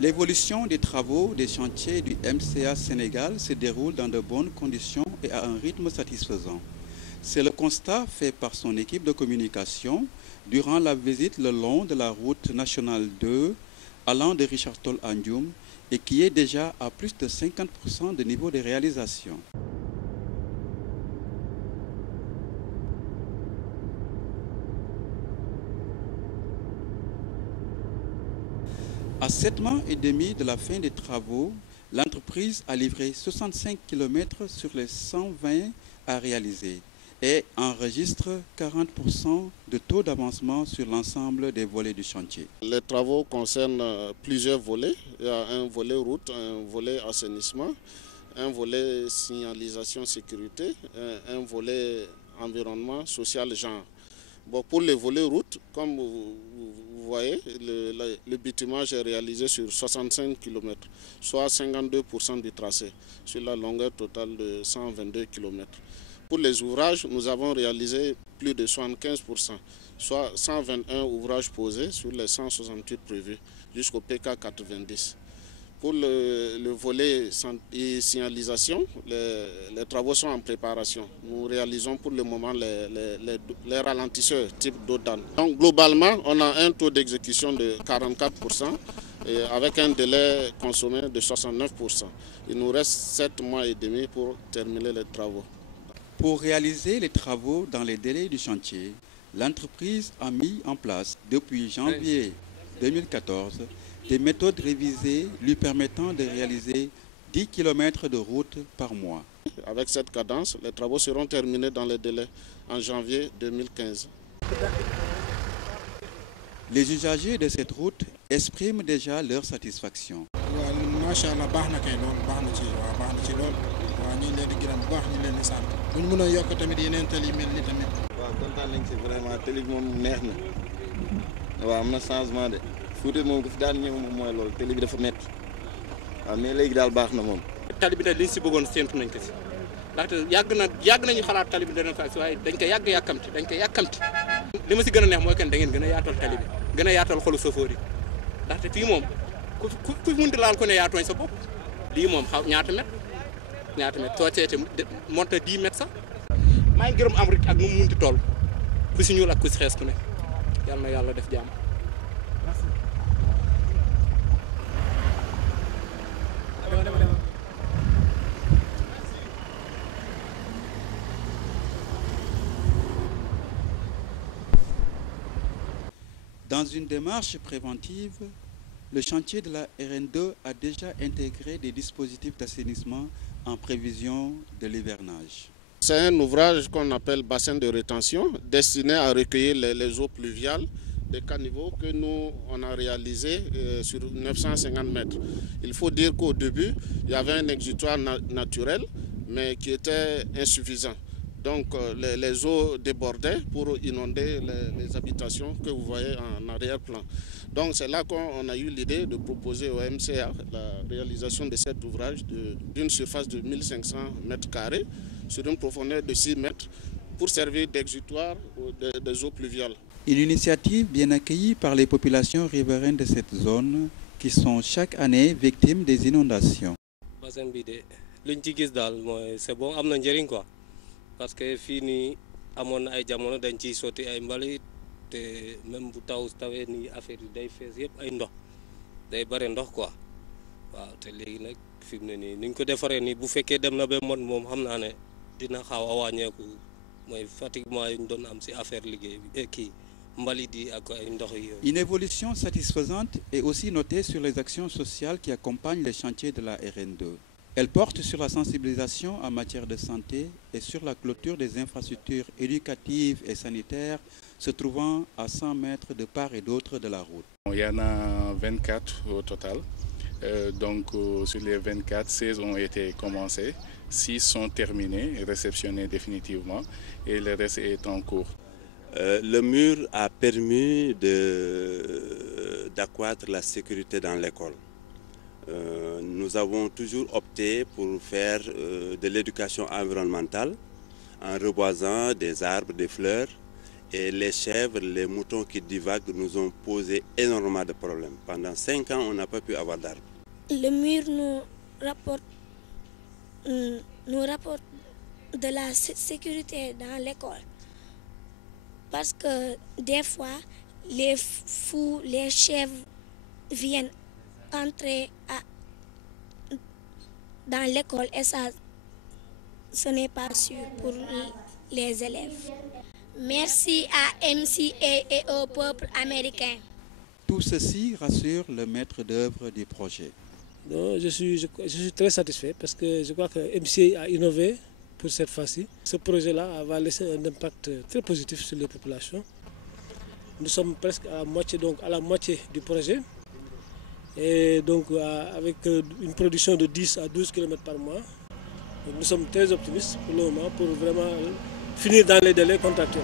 L'évolution des travaux des chantiers du MCA Sénégal se déroule dans de bonnes conditions et à un rythme satisfaisant. C'est le constat fait par son équipe de communication durant la visite le long de la route nationale 2 allant de Richard Toll à Ndioum et qui est déjà à plus de 50% de niveau de réalisation. À 7 mois et demi de la fin des travaux, l'entreprise a livré 65 km sur les 120 à réaliser et enregistre 40% de taux d'avancement sur l'ensemble des volets du chantier. Les travaux concernent plusieurs volets. Il y a un volet route, un volet assainissement, un volet signalisation sécurité, un volet environnement, social, genre. Bon, pour les volets route, comme vous voyez, le bitumage est réalisé sur 65 km, soit 52% du tracé, sur la longueur totale de 122 km. Pour les ouvrages, nous avons réalisé plus de 75%, soit 121 ouvrages posés sur les 168 prévus, jusqu'au PK 90. Pour le volet signalisation, les travaux sont en préparation. Nous réalisons pour le moment les ralentisseurs type DODAN. Donc globalement, on a un taux d'exécution de 44% et avec un délai consommé de 69%. Il nous reste 7 mois et demi pour terminer les travaux. Pour réaliser les travaux dans les délais du chantier, l'entreprise a mis en place depuis janvier 2014 des méthodes révisées lui permettant de réaliser 10 km de route par mois. Avec cette cadence, les travaux seront terminés dans les délais en janvier 2015. Les usagers de cette route expriment déjà leur satisfaction. Fouta moom ko fi daan ñëw moom mooy loolu télé bi dafa métti waaw mais léegi daal baax na moom. tali bi daal liñ si bëggoon séntu nañ ko si ndaxte yàgg nañu xalaat tali bi dana fa si waaye dañ ko yàkkamti li ma si gën a neex mooy que da ngeen gën a yaatal tali bi gën a yaatal xolu chauffeur yi ndaxte fii moom ku munti laal ko ne yaa tooñ sa bopp lii moom ñaata mètre soo seetee monté 10 mètres sax. maa ngi gërëm am rek ak nu mu munti toll ku si ñuul ak ku si xees ku ne yàlla na yàlla def jàmm. Dans une démarche préventive, le chantier de la RN2 a déjà intégré des dispositifs d'assainissement en prévision de l'hivernage. C'est un ouvrage qu'on appelle bassin de rétention destiné à recueillir les eaux pluviales des caniveaux que nous on a réalisé sur 950 mètres. Il faut dire qu'au début, il y avait un exutoire naturel, mais qui était insuffisant. Donc les eaux débordaient pour inonder les habitations que vous voyez en arrière-plan. Donc c'est là qu'on a eu l'idée de proposer au MCA la réalisation de cet ouvrage d'une surface de 1500 mètres carrés sur une profondeur de 6 mètres pour servir d'exutoire des eaux pluviales. Une initiative bien accueillie par les populations riveraines de cette zone qui sont chaque année victimes des inondations. C'est bon, am na njëriñ quoi parce que fii nii amoon na ay jamono dañ ciy sotti ay mbalit te même bu tawee nii affaire yi day fees yëpp ay ndox day bare ndox quoi waaw te léegi nag fi mu ne nii ni ñu ko defaree nii bu fekkee dem na ba mot moom xam naa ne dina xaw a wàññeeku mooy fatiguement yi ñu doon am si affaire liggéey bi kii mbalit yi ak ay ndox yi. Une évolution satisfaisante est aussi notée sur les actions sociales qui accompagnent les chantiers de la RN2. Elle porte sur la sensibilisation en matière de santé et sur la clôture des infrastructures éducatives et sanitaires se trouvant à 100 mètres de part et d'autre de la route. Il y en a 24 au total. Sur les 24, 16 ont été commencés, 6 sont terminés, réceptionnés définitivement et le reste est en cours. Le mur a permis d'accroître la sécurité dans l'école. Nous avons toujours opté pour faire de l'éducation environnementale en reboisant des arbres, des fleurs Et les chèvres, les moutons qui divaguent nous ont posé énormément de problèmes. Pendant 5 ans, on n'a pas pu avoir d'arbres. Le mur nous rapporte de la sécurité dans l'école. Parce que des fois, les fous, les chèvres viennent entrer dans l'école et ça, ce n'est pas sûr pour les élèves. Merci à MCA et au peuple américain. Tout ceci rassure le maître d'œuvre du projet. Non, je suis très satisfait parce que je crois que MCA a innové pour cette fois-ci. Ce projet-là va laisser un impact très positif sur les populations. Nous sommes presque à la moitié du projet. Et donc avec une production de 10 à 12 km par mois. Donc, nous sommes très optimistes pour le moment pour vraiment finir dans les délais contractuels.